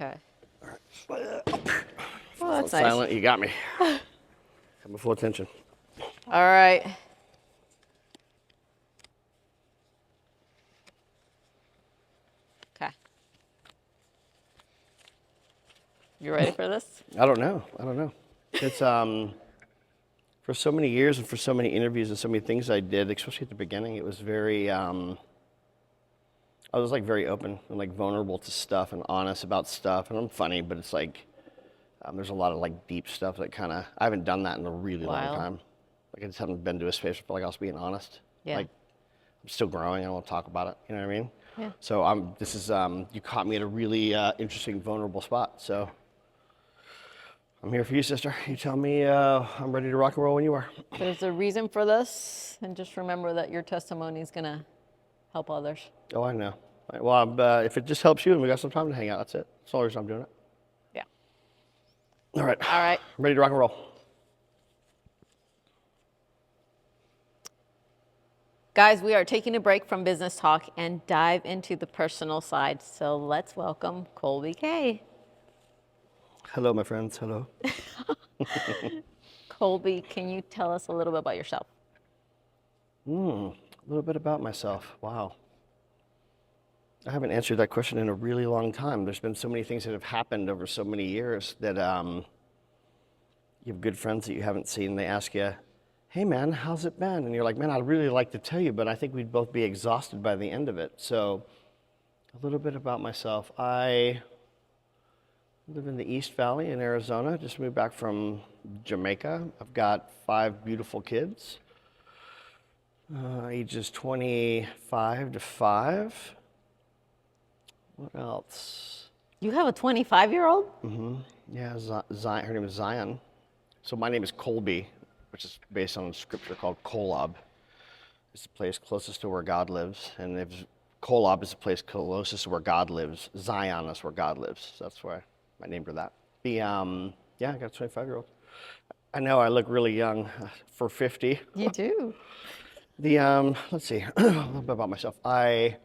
Okay. Oh, that's nice. silent. You got me. Have my full attention. All right. Okay. You ready for this? I don't know. It's for so many years and for so many interviews and so many things I did, especially at the beginning, it was very I was like very open and like vulnerable to stuff and honest about stuff. And I'm funny, but it's like there's a lot of like deep stuff that kind of I haven't done that in a really long time. Like I just haven't been to a space where like I was being honest. Yeah. Like I'm still growing. I won't talk about it. You know what I mean? Yeah. So this is you caught me at a really interesting, vulnerable spot. So I'm here for you, sister. You tell me I'm ready to rock and roll when you are. There's a reason for this, and just remember that your testimony is gonna help others. Oh, I know. Well, if it just helps you and we got some time to hang out, that's it. That's the only reason I'm doing it. Yeah. All right. All right. Ready to rock and roll. Guys, we are taking a break from business talk and dive into the personal side. So let's welcome Kolby Kay. Hello, my friends. Hello. Kolby, can you tell us a little bit about yourself? A little bit about myself. Wow. I haven't answered that question in a really long time. There's been so many things that have happened over so many years that you have good friends that you haven't seen. They ask you, hey, man, how's it been? And you're like, man, I'd really like to tell you, but I think we'd both be exhausted by the end of it. So a little bit about myself. I live in the East Valley in Arizona. Just moved back from Jamaica. I've got 5 beautiful kids, ages 25 to 5. What else? You have a 25-year-old? Yeah, Zion, her name is Zion. So my name is Kolby, which is based on a scripture called Kolob. It's the place closest to where God lives. And if Kolob is the place closest to where God lives, Zion is where God lives. So that's why I named her that. Yeah, I got a 25-year-old. I know I look really young for 50. You do. Let's see, a little bit about myself. I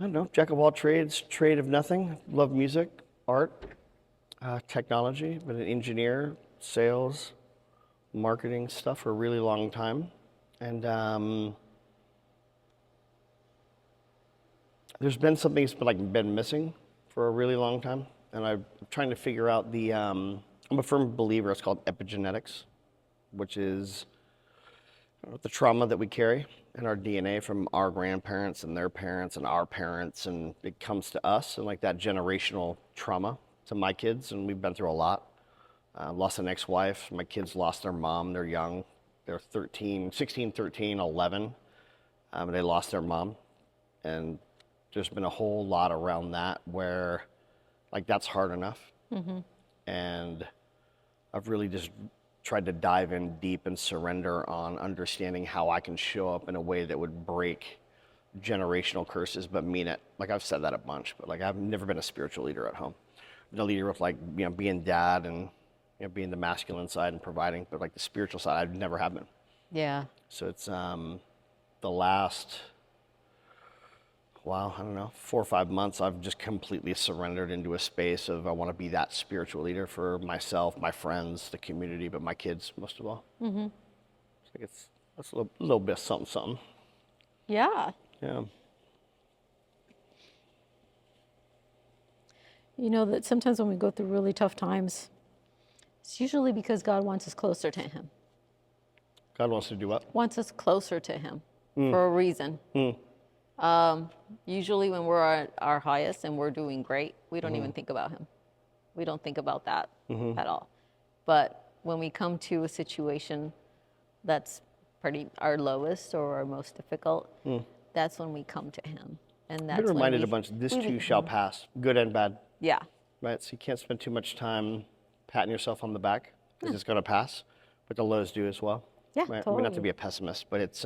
don't know, jack of all trades, trade of nothing. Love music, art, technology. Been an engineer, sales, marketing stuff for a really long time. And there's been something that's been missing for a really long time. And I'm trying to figure out I'm a firm believer, it's called epigenetics, which is the trauma that we carry in our DNA from our grandparents and their parents and our parents, and it comes to us, and like that generational trauma to my kids, and we've been through a lot. Lost an ex-wife, my kids lost their mom, they're young, they're 16, 13, 11, they lost their mom, and there's been a whole lot around that where like that's hard enough. And I've really just tried to dive in deep and surrender on understanding how I can show up in a way that would break generational curses, but mean it. Like I've said that a bunch, but like I've never been a spiritual leader at home. I've been a leader with like, being dad and being the masculine side and providing, but like the spiritual side, I've never have been. Yeah. So it's the last, I don't know, 4 or 5 months, I've just completely surrendered into a space of I want to be that spiritual leader for myself, my friends, the community, but my kids most of all. I think that's a little bit something. Yeah. Yeah. You know that sometimes when we go through really tough times, it's usually because God wants us closer to Him. God wants to do what? Wants us closer to Him for a reason. Usually when we're at our highest and we're doing great, we don't even think about Him. We don't think about that at all. But when we come to a situation that's our lowest or our most difficult, that's when we come to Him. And that's I've been reminded a bunch, this too shall pass, good and bad. Yeah. Right, so you can't spend too much time patting yourself on the back, because it's going to pass, but the lows do as well. Yeah, Right? totally. I mean, not to be a pessimist, but it's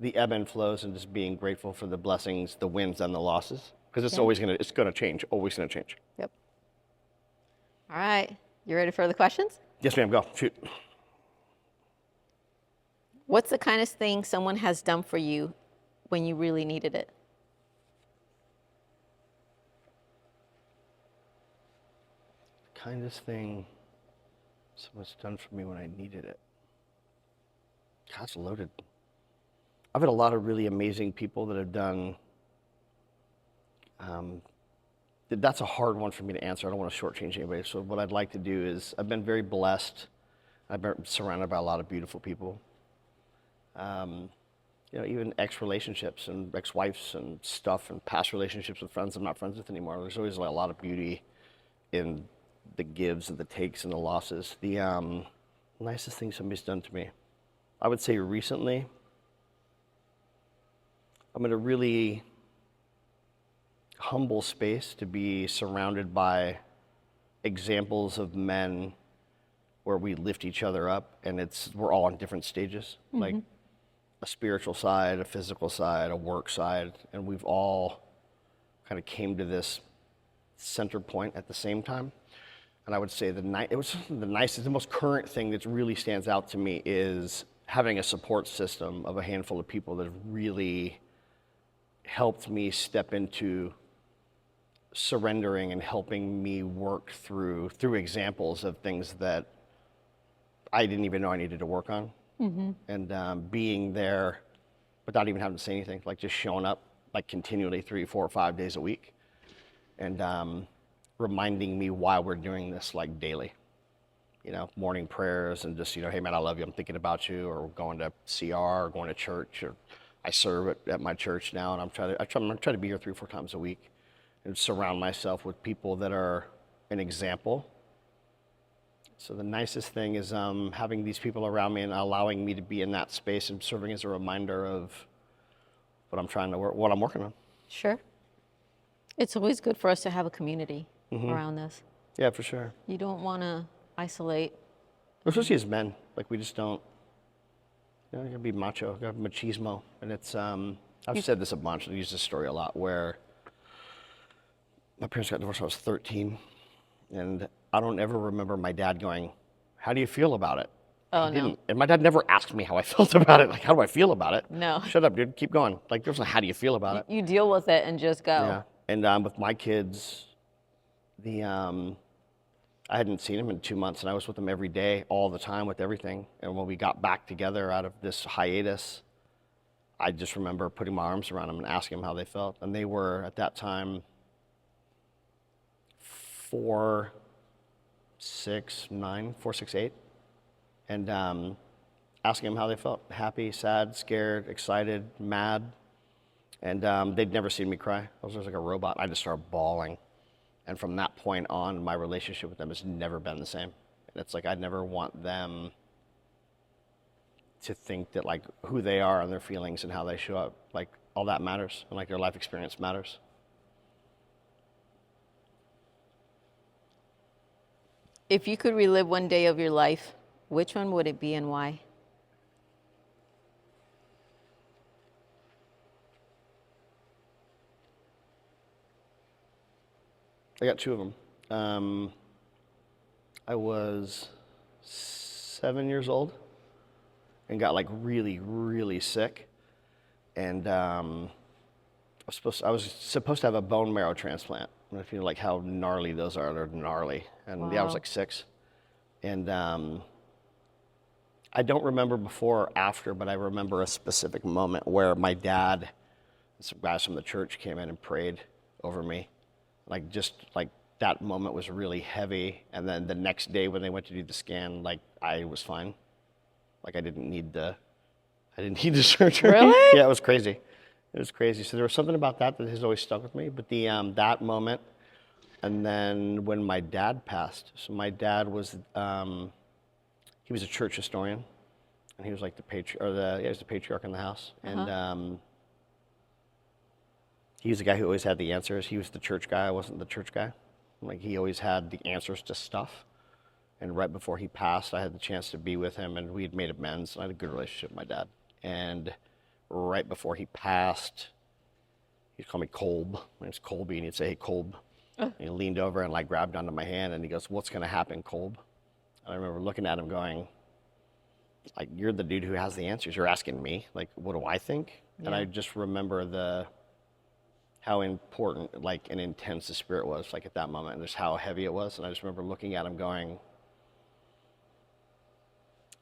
the ebb and flows and just being grateful for the blessings, the wins and the losses, because it's always going to change, always going to change. Yep. All right. You ready for the questions? Yes, ma'am, go, shoot. What's the kindest thing someone has done for you when you really needed it? Kindest thing someone's done for me when I needed it. God's loaded. I've had a lot of really amazing people that have done. That's a hard one for me to answer. I don't want to shortchange anybody. So what I'd like to do is, I've been very blessed. I've been surrounded by a lot of beautiful people. Even ex-relationships and ex-wives and stuff, and past relationships with friends I'm not friends with anymore. There's always like a lot of beauty in the gives and the takes and the losses. The nicest thing somebody's done to me, I would say recently, I'm in a really humble space to be surrounded by examples of men where we lift each other up, and we're all on different stages, like a spiritual side, a physical side, a work side, and we've all kind of came to this center point at the same time. And I would say the most current thing that really stands out to me is having a support system of a handful of people that have really helped me step into surrendering and helping me work through examples of things that I didn't even know I needed to work on. And being there without even having to say anything, like just showing up like continually 3, 4, 5 days a week, and reminding me why we're doing this like daily, morning prayers, and just, hey man, I love you, I'm thinking about you, or going to CR, or going to church, or I serve at my church now, and I'm trying to be here 3 or 4 times a week and surround myself with people that are an example. So the nicest thing is having these people around me and allowing me to be in that space and serving as a reminder of what I'm working on. Sure. It's always good for us to have a community around this. Yeah, for sure. You don't want to isolate. Especially as men, like we just don't. You gotta be macho, gotta be machismo, and it's. I've said this a bunch. I use this story a lot. Where my parents got divorced when I was 13, and I don't ever remember my dad going, "How do you feel about it?" Oh, he didn't. And my dad never asked me how I felt about it. Like, how do I feel about it? No. Shut up, dude. Keep going. Like, there's no how do you feel about it. You deal with it and just go. Yeah. And with my kids, I hadn't seen him in 2 months, and I was with him every day, all the time, with everything. And when we got back together out of this hiatus, I just remember putting my arms around them and asking them how they felt. And they were, at that time, 4, 6, 8. And asking them how they felt. Happy, sad, scared, excited, mad. And they'd never seen me cry. I was just like a robot. I just started bawling. And from that point on, my relationship with them has never been the same. And it's like I never want them to think that like who they are and their feelings and how they show up, like all that matters, and like their life experience matters. If you could relive one day of your life, which one would it be and why? I got 2 of them. I was 7 years old and got like really, really sick. And I was supposed to have a bone marrow transplant. And if you know like how gnarly those are, they're gnarly. And Wow. yeah, I was like 6. And I don't remember before or after, but I remember a specific moment where my dad and some guys from the church came in and prayed over me. Like just like that moment was really heavy. And then the next day when they went to do the scan, like I was fine. Like I didn't need the surgery. Really? Yeah, it was crazy. It was crazy. So there was something about that has always stuck with me. But the that moment, and then when my dad passed. So my dad was he was a church historian, and he was like he was the patriarch in the house. And he was the guy who always had the answers. He was the church guy. I wasn't the church guy. Like he always had the answers to stuff. And right before he passed, I had the chance to be with him, and we had made amends. I had a good relationship with my dad. And right before he passed, he'd call me Kolb. My name's Kolby, and he'd say, "Hey, Kolb." And he leaned over and like grabbed onto my hand, and he goes, "What's going to happen, Kolb?" And I remember looking at him going, like, "You're the dude who has the answers. You're asking me. Like, what do I think?" Yeah. And I just remember how important, like, and intense the spirit was, like, at that moment, and just how heavy it was. And I just remember looking at him going,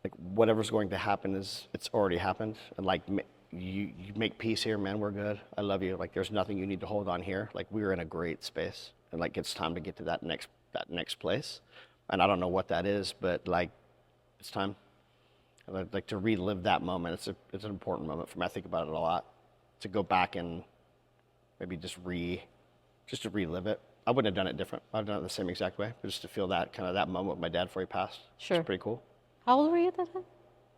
like, whatever's going to happen it's already happened. And like, you make peace here, man, we're good. I love you. Like, there's nothing you need to hold on here. Like, we're in a great space. And like, it's time to get to that next place. And I don't know what that is, but like, it's time. And I'd like to relive that moment. It's an important moment for me. I think about it a lot. To go back and maybe just to relive it. I wouldn't have done it different. I'd done it the same exact way, but just to feel that kind of that moment with my dad before he passed. Sure. It's pretty cool. How old were you at that time?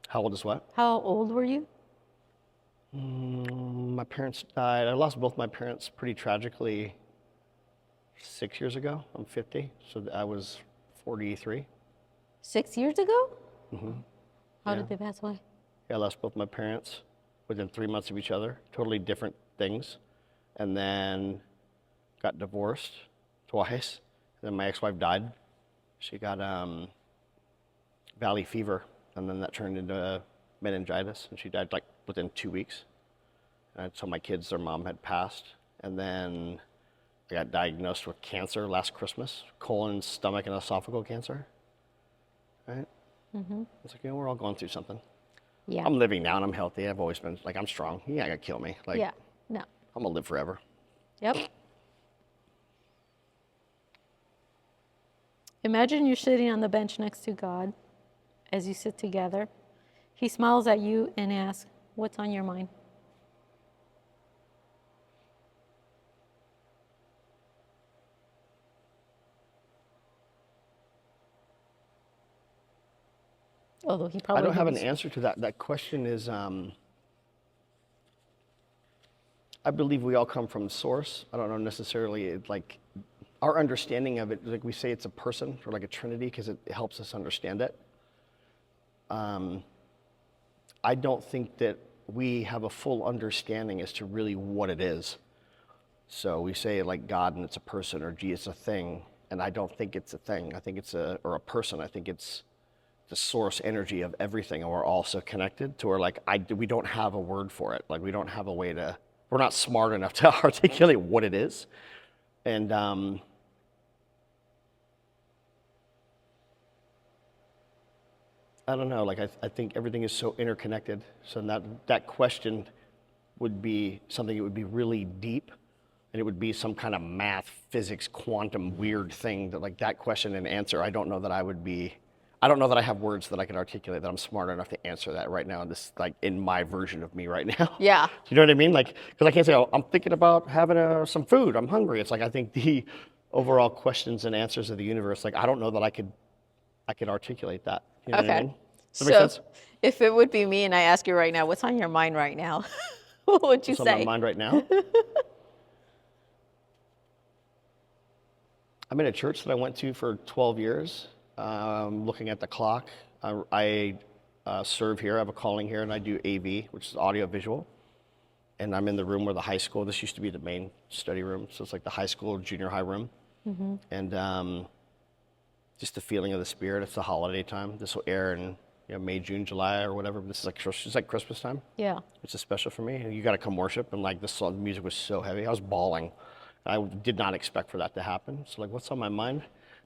How old is what? How old were you? My parents died. I lost both my parents pretty tragically 6 years ago. I'm 50, so I was 43. 6 years ago? Mm-hmm. How did they pass away? Yeah, I lost both my parents within 3 months of each other. Totally different things. And then got divorced twice. And then my ex-wife died. She got valley fever, and then that turned into meningitis, and she died like within 2 weeks. And I told my kids their mom had passed. And then I got diagnosed with cancer last Christmas, colon, stomach, and esophageal cancer. Right? Mm-hmm. It's like, we're all going through something. Yeah. I'm living now and I'm healthy. I've always been, like, I'm strong. You're not gonna kill me. Like, Yeah. No. I'm gonna live forever. Yep. Imagine you're sitting on the bench next to God as you sit together. He smiles at you and asks, "What's on your mind?" Although he probably I don't have an knows. answer to that. That question is, I believe we all come from source. I don't know necessarily, like, our understanding of it, like we say it's a person or like a trinity because it helps us understand it. I don't think that we have a full understanding as to really what it is. So we say like God and it's a person, or G, it's a thing, and I don't think it's a thing. I think it's a person. I think it's the source energy of everything, and we're all so connected to where, like, we don't have a word for it. Like, we don't have a way to, we're not smart enough to articulate what it is. And I don't know, like, I think everything is so interconnected. So that question would be something that would be really deep, and it would be some kind of math, physics, quantum weird thing that, like, that question and answer, I don't know that I have words that I can articulate that I'm smart enough to answer that right now in this, like, in my version of me right now. Yeah. You know what I mean? Like, because I can't say, oh, I'm thinking about having some food, I'm hungry. It's like, I think the overall questions and answers of the universe, like, I don't know that I could articulate that. You know what I mean? Does that make sense? If it would be me and I ask you right now, what's on your mind right now? What would you What's say? on my mind right now? I'm in a church that I went to for 12 years. Looking at the clock, I serve here. I have a calling here, and I do AV, which is audio visual. And I'm in the room where the high school, this used to be the main study room, so it's like the high school, junior high room. Mm-hmm. And just the feeling of the spirit. It's the holiday time. This will air in May, June, July, or whatever. This is like, it's like Christmas time. Yeah. It's a special for me. And you got to come worship, and like the music was so heavy. I was bawling. I did not expect for that to happen. So, like, what's on my mind?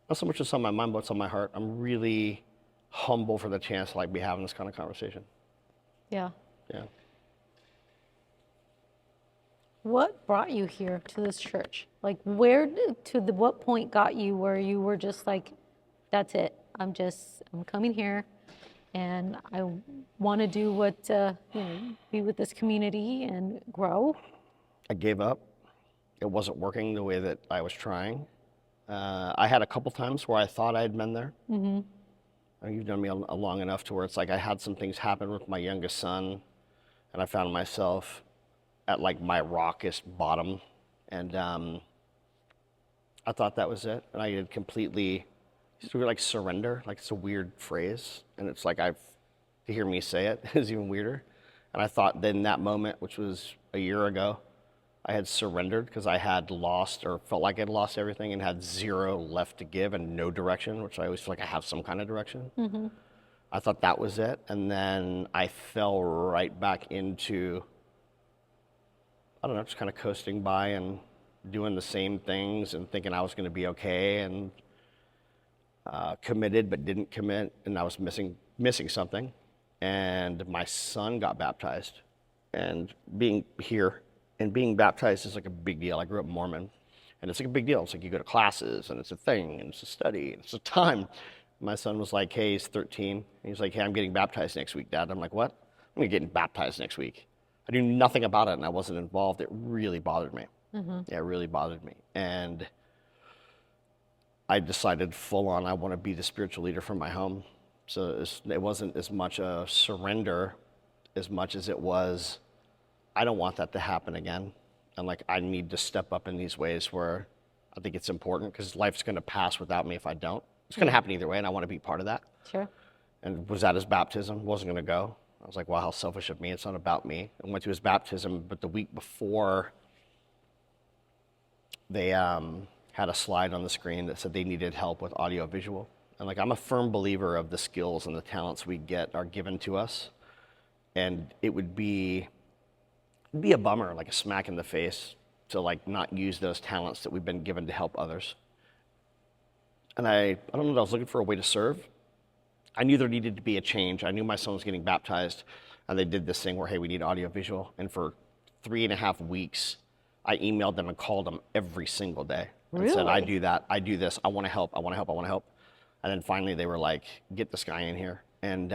Not so much what's on my mind, but what's on my heart. I'm really humble for the chance to, like, be having this kind of conversation. Yeah. Yeah. What brought you here to this church? Like, what point got you where you were just like, that's it. I'm coming here, and I want to do what, be with this community and grow. I gave up. It wasn't working the way that I was trying. I had a couple times where I thought I had been there. Mm-hmm. You've known me long enough to where it's like I had some things happen with my youngest son, and I found myself at, like, my rockest bottom. And I thought that was it. And I had completely, sort of like, surrender. Like, it's a weird phrase. And it's like, to hear me say it is even weirder. And I thought then that moment, which was a year ago, I had surrendered because I had lost, or felt like I'd lost everything, and had zero left to give and no direction, which I always feel like I have some kind of direction. Mm-hmm. I thought that was it. And then I fell right back into, I don't know, just kind of coasting by and doing the same things and thinking I was going to be okay, and committed but didn't commit, and I was missing something. And my son got baptized, and being here and being baptized is like a big deal. I grew up Mormon, and it's like a big deal. It's like you go to classes, and it's a thing, and it's a study, and it's a time. My son was like, hey, he's 13, and he's like, hey, I'm getting baptized next week, Dad. I'm like, what? I'm getting baptized next week. I knew nothing about it, and I wasn't involved. It really bothered me. Yeah, it really bothered me. And I decided full on I want to be the spiritual leader for my home. So it wasn't as much a surrender as much as it was, I don't want that to happen again. And like, I need to step up in these ways where I think it's important, because life's going to pass without me if I don't. It's going to happen either way, and I want to be part of that. Sure. And was at his baptism, wasn't going to go. I was like, wow, how selfish of me. It's not about me. I went to his baptism, but the week before, they had a slide on the screen that said they needed help with audio visual. And like, I'm a firm believer of the skills and the talents we get are given to us. And it'd be a bummer, like a smack in the face, to like not use those talents that we've been given to help others. And I don't know, I was looking for a way to serve. I knew there needed to be a change. I knew my son was getting baptized, and they did this thing where, hey, we need audio visual. And for 3.5 weeks, I emailed them and called them every single day. And said, I do that, I do this, I want to help, I want to help, I want to help. And then finally they were like, get this guy in here. And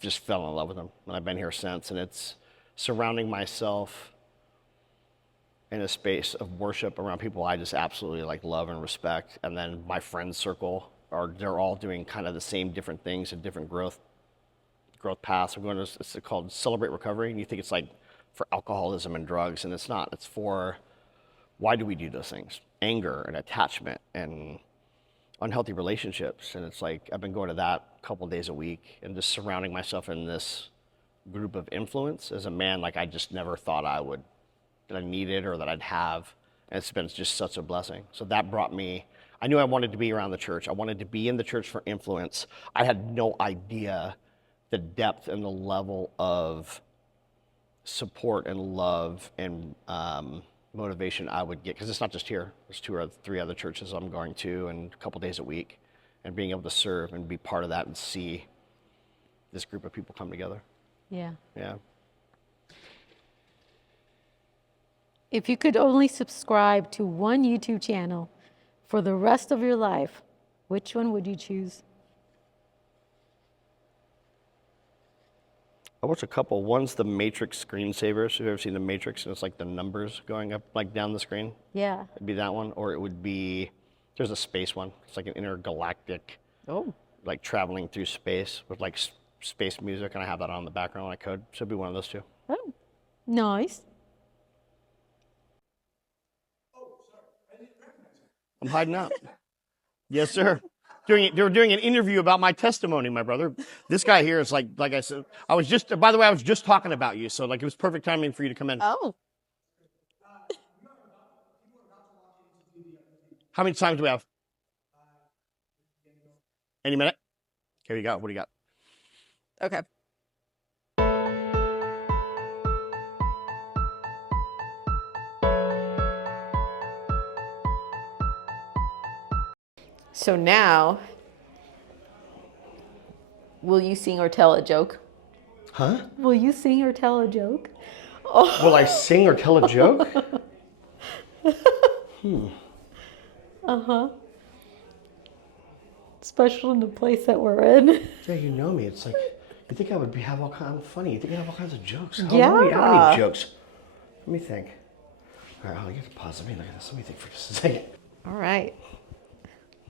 just fell in love with him. And I've been here since. And it's surrounding myself in a space of worship around people I just absolutely like love and respect. And then my friend circle, they're all doing kind of the same different things and different growth paths. We're going to, it's called Celebrate Recovery. And you think it's like for alcoholism and drugs, and it's not. It's for, why do we do those things? Anger and attachment and unhealthy relationships. And it's like, I've been going to that a couple days a week and just surrounding myself in this group of influence as a man, like I just never thought that I needed or that I'd have. And it's been just such a blessing. So that brought me, I knew I wanted to be around the church. I wanted to be in the church for influence. I had no idea the depth and the level of support and love and motivation I would get, because it's not just here. There's 2 or 3 other churches I'm going to, and a couple days a week, and being able to serve and be part of that and see this group of people come together. Yeah. Yeah. If you could only subscribe to one YouTube channel for the rest of your life, which one would you choose? I watched a couple. One's the Matrix screensavers. Have you ever seen the Matrix? And it's like the numbers going up like down the screen. Yeah. It'd be that one, or it would be, there's a space one. It's like an intergalactic, like traveling through space with like space music, and I have that on the background when I code. So it'd be one of those 2. Oh, nice. I'm hiding out. Yes, sir. They were doing an interview about my testimony, my brother. This guy here is like I said, by the way, I was just talking about you. So like, it was perfect timing for you to come in. Oh. How many times do we have? Any minute? Okay, what do you got? Okay. So now, will you sing or tell a joke? Huh? Will you sing or tell a joke? Will I sing or tell a joke? Especially in the place that we're in. Yeah, you know me. It's like, you think I would have all kinds of funny. You think I have all kinds of jokes. Yeah. How many jokes? Let me think. All right, I'll get to pause. Let me look at this. Let me think for just a second. All right.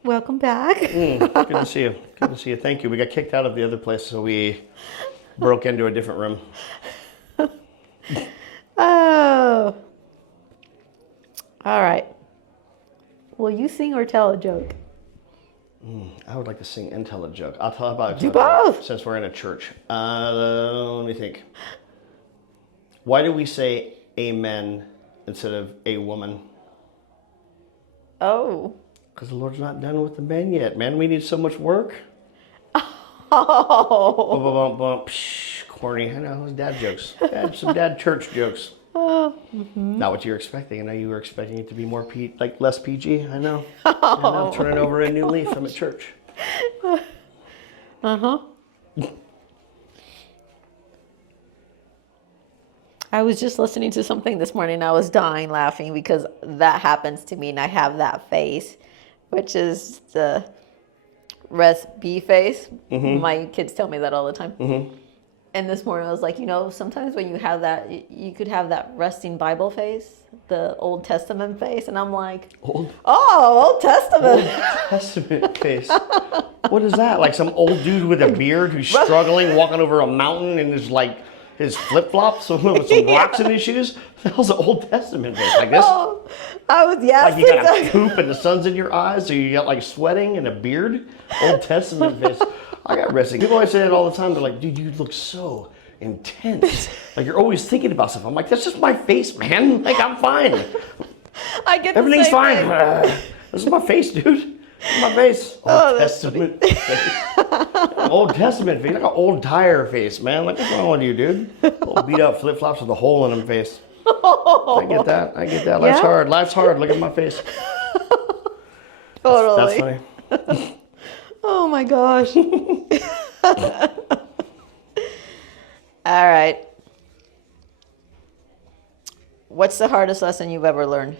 Welcome back. Good to see you. Good to see you. Thank you. We got kicked out of the other place, so we broke into a different room. Oh. All right. Will you sing or tell a joke? I would like to sing and tell a joke. I'll tell about Do both. Since we're in a church. Let me think. Why do we say amen instead of a woman? Oh. Because the Lord's not done with the men yet. Man, we need so much work. Oh. Psh, corny. I know, it was dad jokes. Some dad church jokes. Not what you're expecting. I know you were expecting it to be more less PG. I know. I'm turning over a new leaf. I'm at church. I was just listening to something this morning. I was dying laughing because that happens to me, and I have that face, which is the rest B face. My kids tell me that all the time. And this morning I was like, sometimes when you have that, you could have that resting Bible face, the Old Testament face, and I'm like, Old Testament. Old Testament face. What is that? Like some old dude with a beard who's struggling, walking over a mountain, and is like his flip-flops with some rocks in his shoes? That was an Old Testament face, like this. Oh, I was, yeah. Like you got a poop and the sun's in your eyes, so you got like sweating and a beard. Old Testament face. I got resting. People always say that all the time. They're like, dude, you look so intense. Like you're always thinking about stuff. I'm like, that's just my face, man. Like I'm fine. I get Everything's fine. This is my face, dude. This is my face. Old Testament face. Old Testament face. Like an old tire face, man. Like what's wrong with you, dude? Little beat up flip flops with a hole in them face. I get that. Life's hard. Life's hard. Look at my face. Totally. That's funny. Oh my gosh. All right. What's the hardest lesson you've ever learned?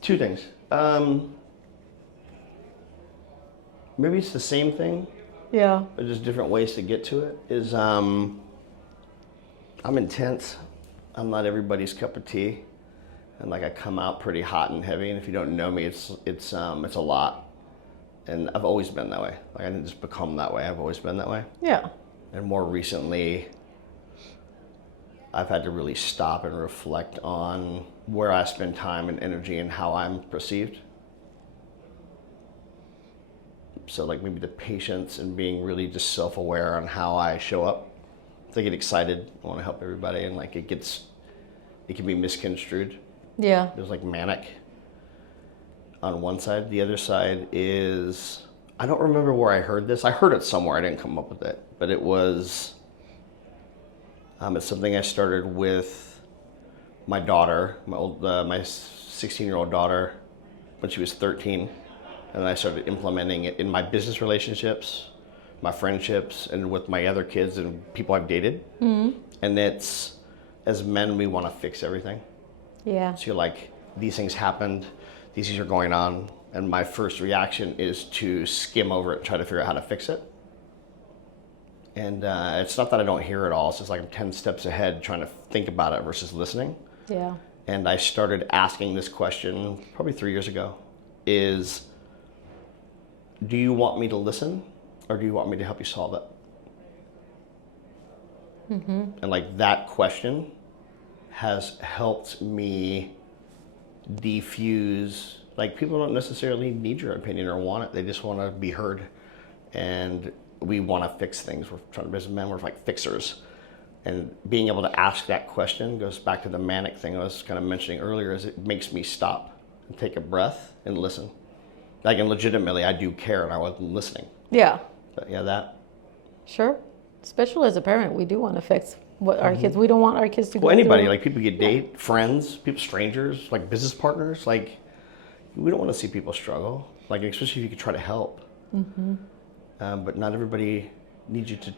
Two things. Maybe it's the same thing. Yeah. But just different ways to get to it. Is I'm intense. I'm not everybody's cup of tea. And like I come out pretty hot and heavy, and if you don't know me, it's a lot. And I've always been that way. Like I didn't just become that way. I've always been that way. Yeah. And more recently, I've had to really stop and reflect on where I spend time and energy and how I'm perceived. So like maybe the patience and being really just self-aware on how I show up. I get excited, I want to help everybody, and like it can be misconstrued. Yeah. There's like manic on one side. The other side is, I don't remember where I heard this. I heard it somewhere. I didn't come up with it. But it was, it's something I started with my daughter, my 16-year-old daughter, when she was 13. And then I started implementing it in my business relationships, my friendships, and with my other kids and people I've dated. Mm-hmm. And it's, as men, we want to fix everything. Yeah. So you're like, these things happened, these things are going on, and my first reaction is to skim over it and try to figure out how to fix it. And it's not that I don't hear it all, it's just like I'm 10 steps ahead trying to think about it versus listening. Yeah. And I started asking this question probably 3 years ago, is, do you want me to listen, or do you want me to help you solve it? Mm-hmm. And like that question has helped me defuse, like people don't necessarily need your opinion or want it, they just want to be heard. And we want to fix things. We're trying to, as men, we're like fixers. And being able to ask that question goes back to the manic thing I was kind of mentioning earlier, is it makes me stop and take a breath and listen. Like, and legitimately, I do care and I wasn't listening. Yeah. But yeah, that. Sure. Especially as a parent, we do want to fix what our kids, we don't want our kids to go anybody, through. like people you date, friends, people, strangers, like business partners, like we don't want to see people struggle, like especially if you could try to help. Mm-hmm. But not everybody needs you to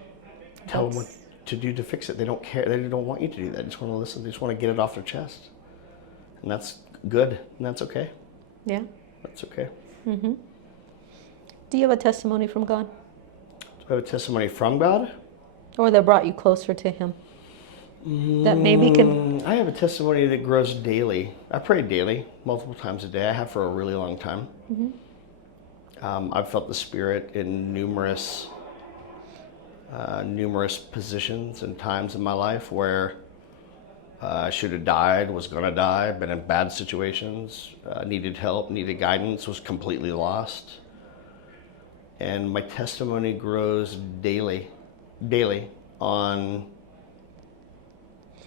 tell them what to do to fix it. They don't care. They don't want you to do that. They just want to listen. They just want to get it off their chest. And that's good. And that's okay. Yeah. That's okay. Mm-hmm. Do you have a testimony from God? Do I have a testimony from God? Or that brought you closer to Him? That maybe can... I have a testimony that grows daily. I pray daily, multiple times a day. I have for a really long time. Mm-hmm. I've felt the Spirit in numerous positions and times in my life where I should have died, was going to die, been in bad situations, needed help, needed guidance, was completely lost. And my testimony grows daily on,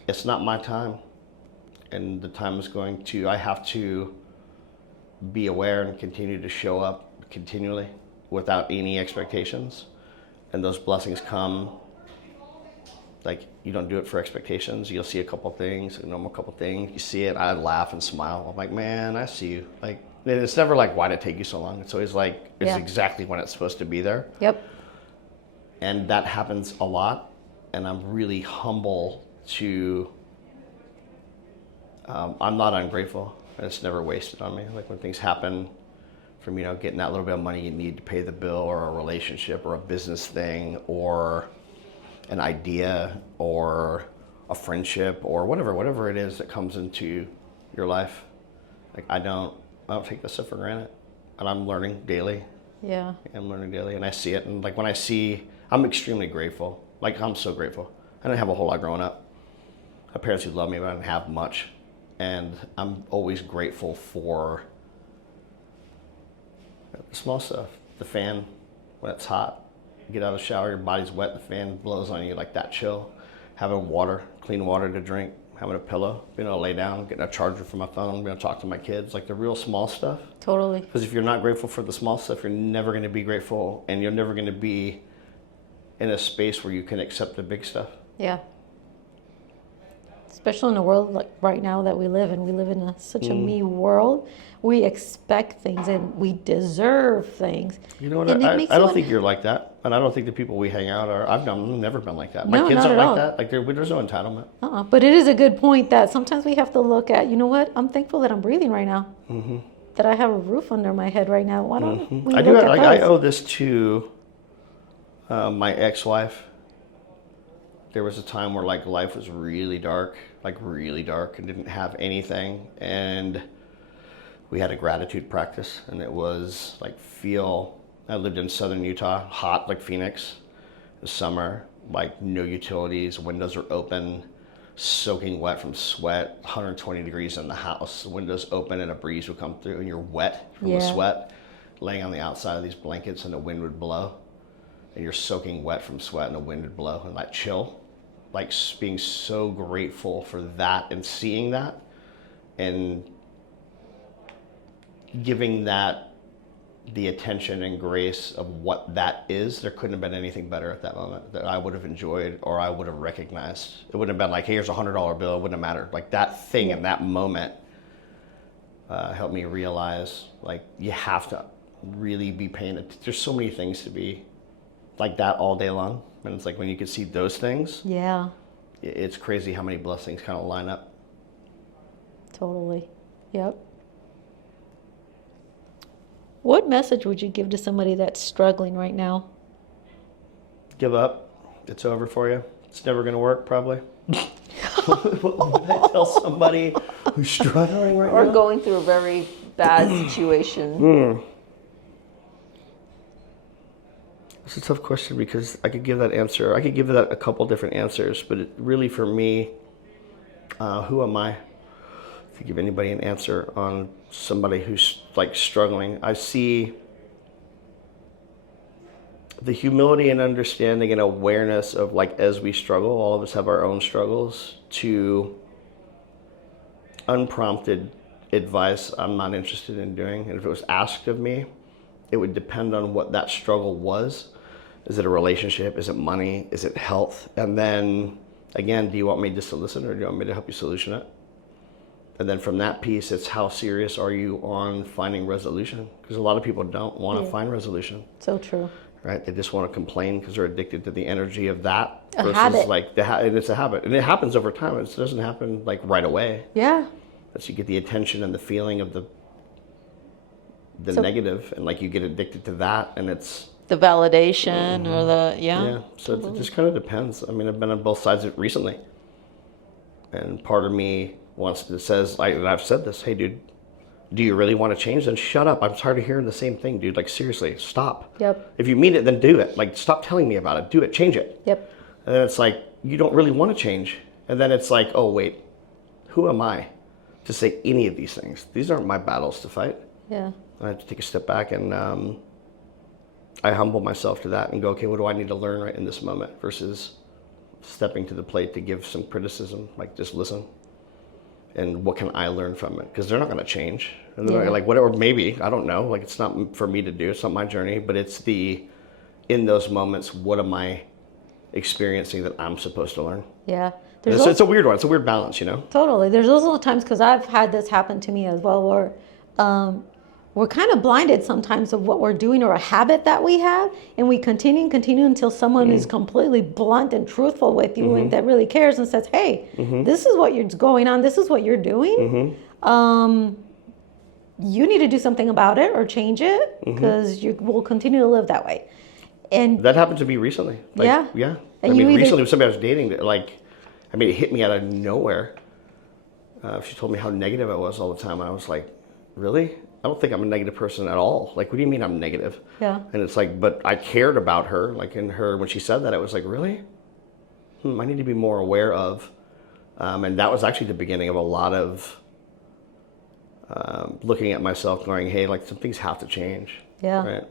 it's not my time. And the time is going to, I have to be aware and continue to show up continually without any expectations. and those blessings come. Like, you don't do it for expectations. You'll see a couple things, a normal couple things. You see it, I laugh and smile. I'm like, man, I see you. Like, and it's never like, why'd it take you so long? It's always like, it's exactly when it's supposed to be there. Yep. And that happens a lot. And I'm really humble to, I'm not ungrateful. And it's never wasted on me. Like, when things happen, from, you know, getting that little bit of money you need to pay the bill, or a relationship, or a business thing, or an idea, or a friendship, or whatever it is that comes into your life. Like, I don't take this stuff for granted, and I'm learning daily. Yeah. I'm learning daily, and I see it. And like, when I see, I'm extremely grateful. Like, I'm so grateful. I didn't have a whole lot growing up. I had parents who loved me, but I didn't have much. And I'm always grateful for the small stuff. The fan when it's hot. You get out of the shower, your body's wet, the fan blows on you, like that chill. Having water, clean water to drink, having a pillow, being able to lay down, getting a charger for my phone, being able to talk to my kids, like the real small stuff. Totally. Because if you're not grateful for the small stuff, you're never going to be grateful, and you're never going to be in a space where you can accept the big stuff. Yeah. Especially in a world like right now that we live in. We live in such a me world. We expect things and we deserve things. You know what? I don't think you're like that. And I don't think the people we hang out are. I've never been like that. My kids aren't like that. Like, there's no entitlement. But it is a good point that sometimes we have to look at, you know what? I'm thankful that I'm breathing right now. Mm-hmm. That I have a roof under my head right now. Why don't we look at those? I owe this to my ex-wife. There was a time where, like, life was really dark, and didn't have anything. And we had a gratitude practice, and it was like, I lived in southern Utah, hot like Phoenix. It was summer, like no utilities, windows are open, soaking wet from sweat, 120 degrees in the house, the windows open and a breeze would come through and you're wet from the sweat, laying on the outside of these blankets and the wind would blow. And you're soaking wet from sweat and the wind would blow, and that chill, like being so grateful for that and seeing that and giving that the attention and grace of what that is. There couldn't have been anything better at that moment that I would have enjoyed or I would have recognized. It wouldn't have been like, hey, here's a $100 bill. It wouldn't have mattered. Like, that thing in that moment helped me realize, like, you have to really be paying attention. There's so many things to be like that all day long. And it's like, when you can see those things, it's crazy how many blessings kind of line up. Totally. Yep. What message would you give to somebody that's struggling right now? Give up. It's over for you. It's never going to work, probably. What would I tell somebody who's struggling right now? Or going through a very bad situation. It's a tough question because I could give that answer. I could give that a couple different answers, but really for me, who am I to give anybody an answer on somebody who's like struggling? I see the humility and understanding and awareness of, like, as we struggle, all of us have our own struggles, to unprompted advice I'm not interested in doing. And if it was asked of me, it would depend on what that struggle was. Is it a relationship? Is it money? Is it health? And then, again, do you want me just to listen, or do you want me to help you solution it? And then from that piece, it's how serious are you on finding resolution? Because a lot of people don't want to find resolution. So true. Right? They just want to complain because they're addicted to the energy of that. A habit. Like, and it's a habit. And it happens over time. It doesn't happen like right away. Yeah. But you get the attention and the feeling of the negative, and like you get addicted to that, and it's the validation or the so it just kind of depends. I mean, I've been on both sides of it recently, and part of me says, and I've said this, hey dude, do you really want to change? Then shut up. I'm tired of hearing the same thing, dude. Like, seriously, stop. Yep. If you mean it, then do it. Like, stop telling me about it. Do it. Change it. Yep. And then it's like, you don't really want to change. And then it's like, oh wait, who am I to say any of these things? These aren't my battles to fight. Yeah. I have to take a step back, and I humble myself to that and go, okay, what do I need to learn right in this moment, versus stepping to the plate to give some criticism, like just listen. And what can I learn from it? Because they're not going to change. And they're like, whatever, maybe, I don't know. Like, it's not for me to do. It's not my journey, but it's the in those moments, what am I experiencing that I'm supposed to learn? Yeah. It's a weird one. It's a weird balance, you know? Totally. There's also times, because I've had this happen to me as well, where we're kind of blinded sometimes of what we're doing or a habit that we have, and we continue until someone is completely blunt and truthful with you and that really cares and says, hey, this is what you're going on, this is what you're doing. You need to do something about it or change it, because you will continue to live that way. And that happened to me recently. Yeah. And recently with somebody I was dating, it hit me out of nowhere. She told me how negative I was all the time. And I was like, really? I don't think I'm a negative person at all. Like, what do you mean I'm negative? Yeah. And it's like, but I cared about her. Like, when she said that, it was like, really? I need to be more aware of. And that was actually the beginning of a lot of looking at myself going, hey, like, some things have to change. Yeah. Right?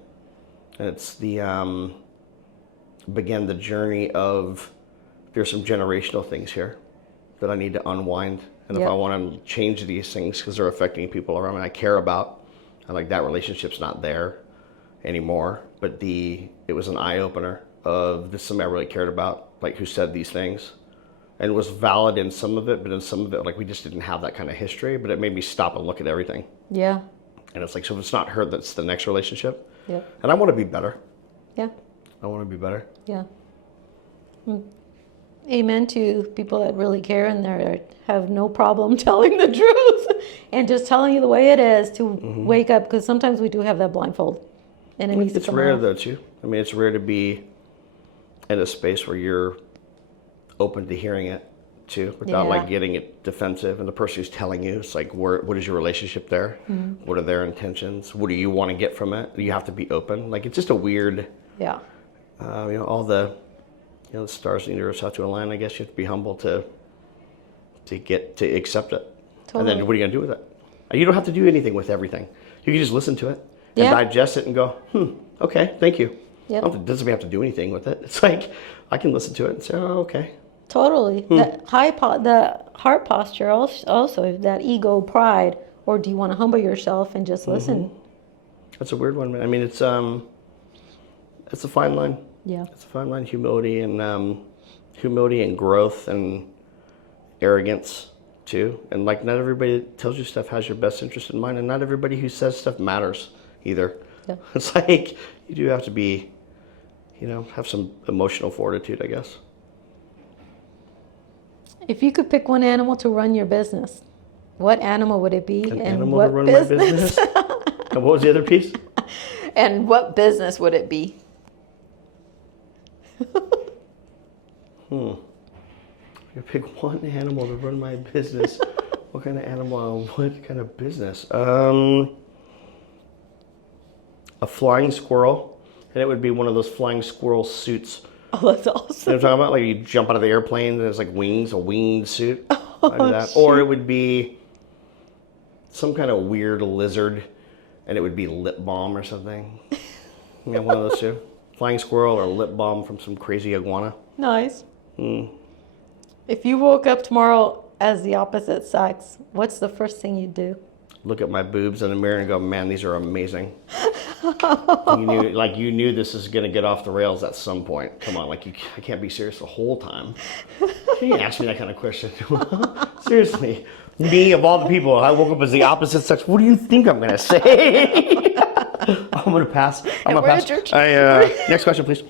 And it's began the journey of, there's some generational things here that I need to unwind. And if I want to change these things because they're affecting people around me I care about, and like that relationship's not there anymore. But it was an eye opener of this is something I really cared about, like who said these things, and was valid in some of it, but in some of it, like we just didn't have that kind of history. But it made me stop and look at everything. Yeah. And it's like, so if it's not her, that's the next relationship. Yeah. And I want to be better. Yeah. I want to be better. Yeah. Amen to people that really care and they have no problem telling the truth and just telling you the way it is to wake up, because sometimes we do have that blindfold. And it's rare though too. I mean, it's rare to be in a space where you're open to hearing it too, without like getting it defensive. And the person who's telling you, it's like, what is your relationship there? What are their intentions? What do you want to get from it? You have to be open. Like, it's just a weird, all the stars in the universe have to align. I guess you have to be humble to accept it. Totally. And then what are you gonna do with it? You don't have to do anything with everything. You can just listen to it and digest it and go, okay, thank you. Yep. It doesn't mean I have to do anything with it. It's like, I can listen to it and say, oh, okay. Totally. The heart posture also, that ego, pride, or do you want to humble yourself and just listen? That's a weird one, man. I mean, it's a fine line. Yeah. It's a fine line, humility and growth and arrogance too. And like, not everybody that tells you stuff has your best interest in mind, and not everybody who says stuff matters either. Yeah. It's like, you do have to be, have some emotional fortitude, I guess. If you could pick one animal to run your business, what animal would it be? An animal to run my business? And what was the other piece? And what business would it be? You pick one animal to run my business. What kind of animal? What kind of business? A flying squirrel, and it would be one of those flying squirrel suits. Oh, that's awesome. You know what I'm talking about? Like, you jump out of the airplane and there's like wings, a winged suit. Oh, or it would be some kind of weird lizard, and it would be lip balm or something. One of those two. Flying squirrel or lip balm from some crazy iguana. Nice. If you woke up tomorrow as the opposite sex, what's the first thing you'd do? Look at my boobs in the mirror and go, man, these are amazing. You knew this is going to get off the rails at some point. Come on, I can't be serious the whole time. You can't ask me that kind of question. Seriously. Me, of all the people, I woke up as the opposite sex. What do you think I'm going to say? I'm going to pass. Next question, please.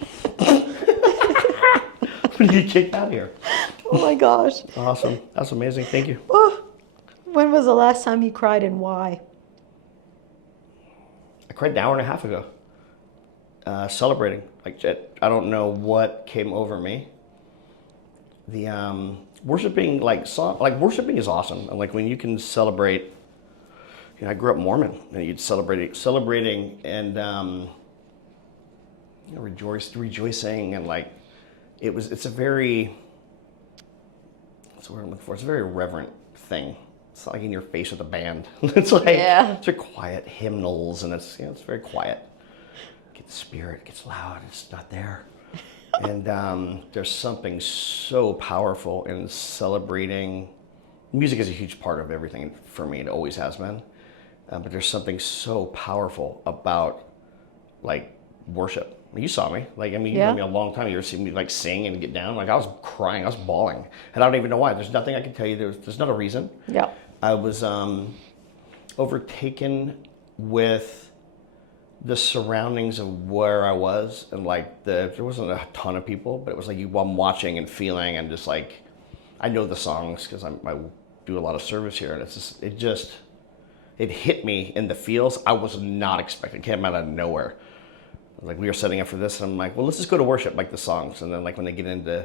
When did you kick out of here? Oh my gosh. Awesome. That's amazing. Thank you. When was the last time you cried and why? I cried an hour and a half ago. Celebrating. I don't know what came over me. The worshiping, worshiping is awesome. And like, when you can celebrate, I grew up Mormon, and you'd celebrating and rejoicing, and like, it's a very, what's the word I'm looking for? It's a very reverent thing. It's not like in your face with a band. It's like, it's very quiet hymnals, and it's very quiet. Get the spirit, it gets loud, it's not there. And there's something so powerful in celebrating. Music is a huge part of everything for me. It always has been. But there's something so powerful about like worship You saw me. Like, I mean, you Yeah. know me a long time. You ever seen me like sing and get down? Like, I was crying. I was bawling. And I don't even know why. There's nothing I can tell you. There's not a reason. Yeah. I was overtaken with the surroundings of where I was. And like, there wasn't a ton of people, but it was like I'm watching and feeling and just like, I know the songs because I do a lot of service here. And it hit me in the feels I was not expecting. It came out of nowhere. Like, we were setting up for this, and I'm like, well, let's just go to worship, like the songs. And then, like, when they get into,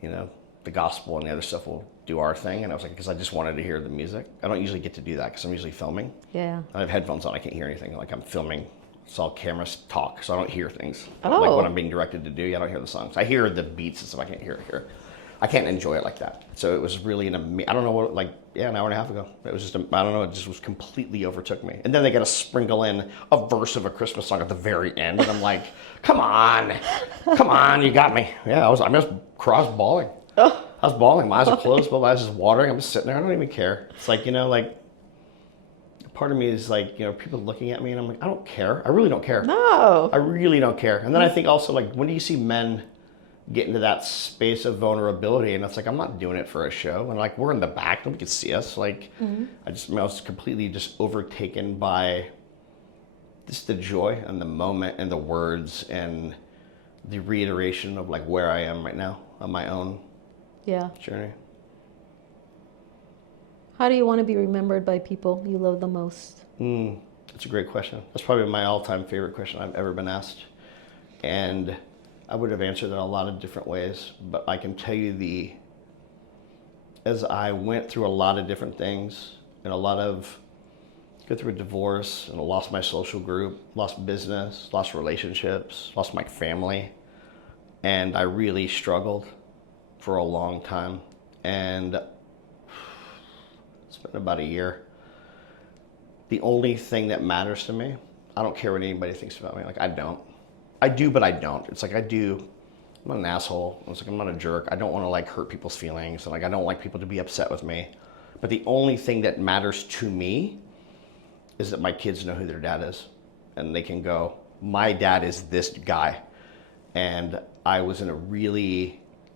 you know, the gospel and the other stuff, we'll do our thing. And I was like, because I just wanted to hear the music. I don't usually get to do that because I'm usually filming. Yeah. I have headphones on, I can't hear anything. Like, I'm filming, it's all cameras talk, so I don't hear things. Oh. Like, what I'm being directed to do, I don't hear the songs. I hear the beats and stuff, I can't hear it here. I can't enjoy it like that. So it was really I don't know what, like, an hour and a half ago. It was just, I don't know, it just was completely overtook me. And then they got to sprinkle in a verse of a Christmas song at the very end. And I'm like, come on, you got me. Yeah, I was bawling. Oh. I was bawling. My eyes are closed, my eyes is watering. I'm just sitting there. I don't even care. It's like, you know, like, part of me is like, you know, people looking at me and I'm like, I don't care. I really don't care. No. I really don't care. And then I think also, like, when do you see men get into that space of vulnerability? And it's like, I'm not doing it for a show. And like, we're in the back, nobody can see us. Like, I was completely just overtaken by just the joy and the moment and the words and the reiteration of like where I am right now on my own journey. How do you want to be remembered by people you love the most? That's a great question. That's probably my all-time favorite question I've ever been asked. And I would have answered it a lot of different ways, but I can tell you as I went through a lot of different things and go through a divorce and I lost my social group, lost business, lost relationships, lost my family. And I really struggled for a long time. And it's been about a year. The only thing that matters to me, I don't care what anybody thinks about me. Like, I don't. I do, but I don't. It's like, I do. I'm not an asshole. It's like, I'm not a jerk. I don't want to like hurt people's feelings. And like, I don't like people to be upset with me. But the only thing that matters to me is that my kids know who their dad is. And they can go, my dad is this guy. And I was in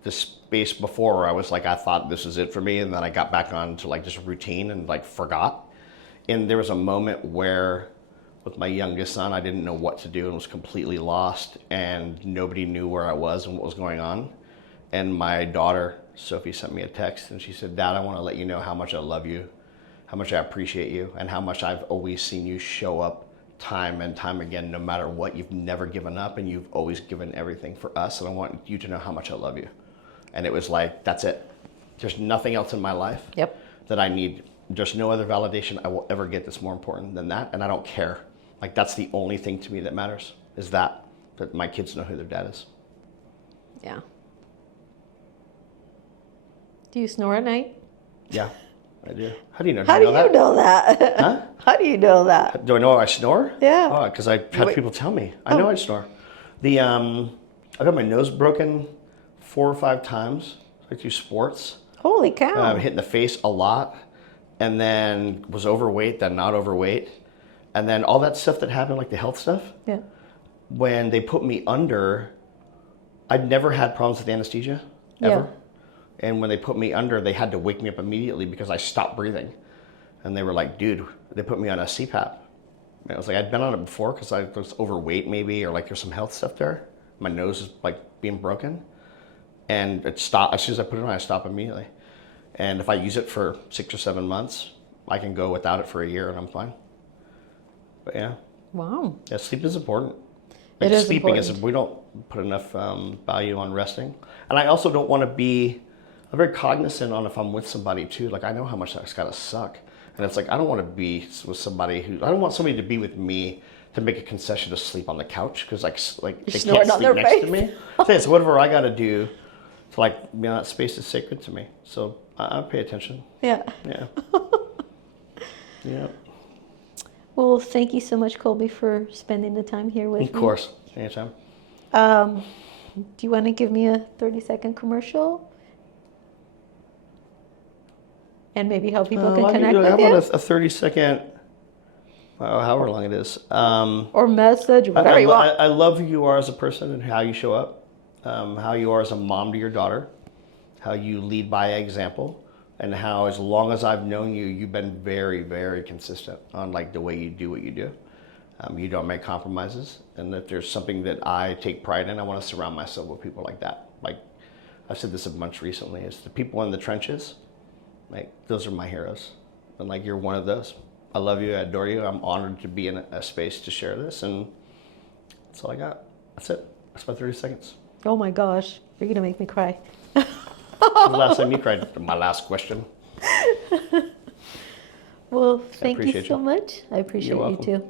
this space before where I was like, I thought this was it for me. And then I got back on to like just routine and like forgot. And there was a moment where with my youngest son, I didn't know what to do and was completely lost and nobody knew where I was and what was going on. And my daughter, Sophie, sent me a text and she said, Dad, I want to let you know how much I love you, how much I appreciate you, and how much I've always seen you show up time and time again, no matter what. You've never given up and you've always given everything for us. And I want you to know how much I love you. And it was like, that's it. There's nothing else in my life that I need. There's no other validation I will ever get that's more important than that. And I don't care. Like, that's the only thing to me that matters, is that my kids know who their dad is. Yeah. Do you snore at night? Yeah, I do. How do you know? How do you know that? Huh? How do you know that? Do I know I snore? Yeah. Oh, because I've had people tell me. I know I snore. I got my nose broken 4 or 5 times. I do sports. Holy cow. I've hit in the face a lot. And then was overweight, then not overweight. And then all that stuff that happened, like the health stuff. Yeah. When they put me under, I'd never had problems with anesthesia, ever. Yeah. And when they put me under, they had to wake me up immediately because I stopped breathing. And they were like, dude, they put me on a CPAP. And I was like, I'd been on it before because I was overweight maybe, or like there's some health stuff there. My nose is like being broken. And it stopped, as soon as I put it on, I stop immediately. And if I use it for 6 or 7 months, I can go without it for a year and I'm fine. But yeah. Wow. Yeah, sleep is important. It is sleeping important. we don't put enough value on resting. And I also don't want to I'm very cognizant on if I'm with somebody too. Like, I know how much that's gotta suck. And it's like, I don't want to be with somebody I don't want somebody to be with me to make a concession to sleep on the couch because like they can't sleep next to me. So whatever I gotta do to like, you know, that space is sacred to me. So I pay attention. Yeah. Yeah. Yeah. Well, thank you so much, Kolby, for spending the time here with me. Of course. Anytime. Do you want to give me a 30-second commercial? And maybe how people can connect with you? How about a 30-second however long it is. Or message, whatever you want. I love who you are as a person and how you show up, how you are as a mom to your daughter, how you lead by example, and how as long as I've known you, you've been very, very consistent on like the way you do what you do. You don't make compromises, and if there's something that I take pride in, I want to surround myself with people like that. Like I've said this a bunch recently, is the people in the trenches, like those are my heroes, and like you're one of those. I love you, I adore you. I'm honored to be in a space to share this, and that's all I got. That's it. That's my 30 seconds. Oh my gosh, you're gonna make me cry. The last time you cried? My last question. Well, thank you so appreciate you. much. I appreciate You're you welcome. too.